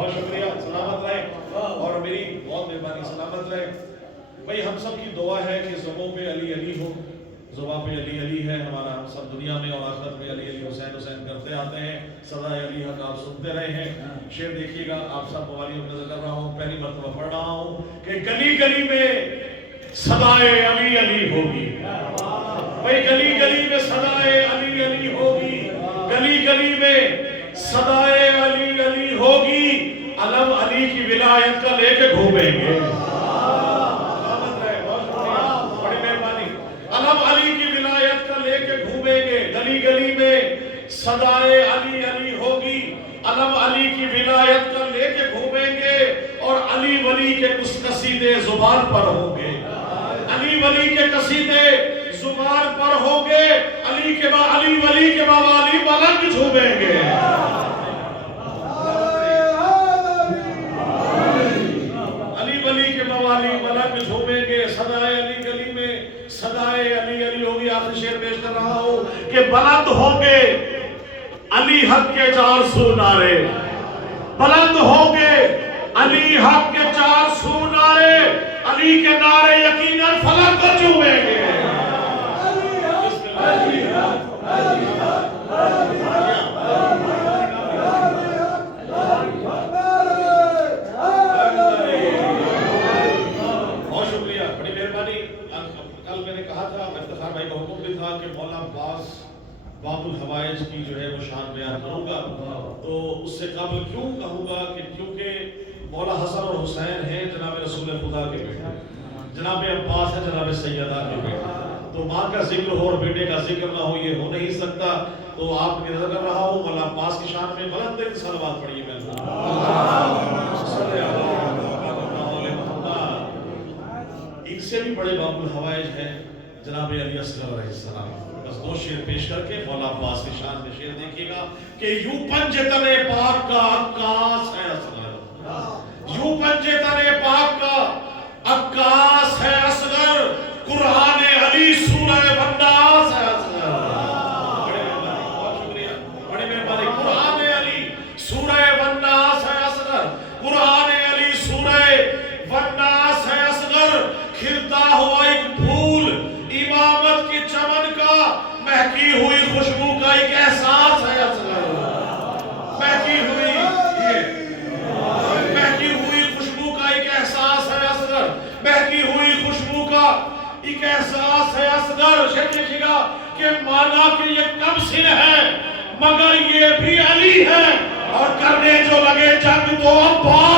بہت شکریہ، سلامت رہیں اور میری بہت مہربانی، سلامت رہیں بھائی. ہم سب کی دعا ہے کہ زبوں پہ علی علی ہو، زباں پہ علی علی ہے ہمارا. ہم سب دنیا میں اور آخرت میں علی علی حسین حسین کرتے آتے ہیں. صدا علی حق آپ سنتے رہے ہیں. شعر دیکھیے گا، آپ سب موالیوں میں نظر کر رہا ہوں، پہلی مرتبہ پڑھ رہا ہوں کہ گلی گلی میں صدائے علی علی ہوگی. بھائی گلی گلی میں صدائے علی علی ہوگی، گلی گلی میں صدائے علی علی ہوگی. علم علی کی ولایت کا لے کے گھومیں گے. بڑی مہربانی. علم علی کی ولایت کا لے کے گھومیں گے. گلی گلی میں صدائے علی علی ہوگی، علم علی کی ولایت کا لے کے گھومیں گے. اور علی ولی کے کچھ قصیدے زبان پر ہوں گے، علی ولی کے قصیدے زبان پر ہوں گے. علی ولی کے موالی ملنگ جھومیں گے. علی ولی کے موالی ملنگ جھومیں گے. صدائے علی گلی میں صدائے علی علی ہوگی. آخری شعر پیش کر رہا ہوں کہ بلند ہوں گے علی حق کے 400 نعرے، بلند ہوں گے علی حق کے 400 نعرے. علی کے نعرے یقیناً فلک کو چومیں گے. بہت شکریہ، بڑی مہربانی. کل میں نے کہا تھا، افتخار بھائی کا حکم بھی تھا کہ مولانا عباس باب الحوائج کی جو ہے وہ شان بیان کروں گا. تو اس سے قبل کیوں کہوں گا کہ کیونکہ مولا حسن اور حسین ہیں جناب رسول خدا کے بیٹے، جناب عباس ہے جناب سیدہ کے بیٹے. تو ماں کا ذکر ہو اور بیٹے کا ذکر نہ ہو، یہ ہو نہیں سکتا. تو آپ کی نظر کر رہا ہوں، مولا عباس کی شان میں بلند ترین صلوات پڑھیے. میں ان سے بھی بڑے باب الحوائج ہیں جناب علی اصغر علیہ السلام. بس 2 شعر پیش کر کے مولا عباس کی شان میں شعر دیکھیے گا کہ یوں پنجے تنے پاک کا عکاس ہے اصغر، یوں پنجے تنے پاک کا عکاس ہے اصغر. قرآن علی سورہ والناس ہے اصغر. بہت شکریہ، بڑی مہربانی. قرآن علی سورہ والناس ہے اصغر، قرآن علی سورہ والناس ہے اصغر. کھلتا ہوا ایک پھول امامت کی چمن کا، مہکی ہوئی خوشبو کا ایک احساس ہے اصغر. مہکی ہوئی خوشبو کا ایک احساس ہے اصغر. مہکی ہوئی خوشبو کا ایک احساس ہے اصغر. شیخ لکھے گا کہ مانا کہ یہ کم سن ہے مگر یہ بھی علی ہے، اور کرنے جو لگے جنگ تو عباس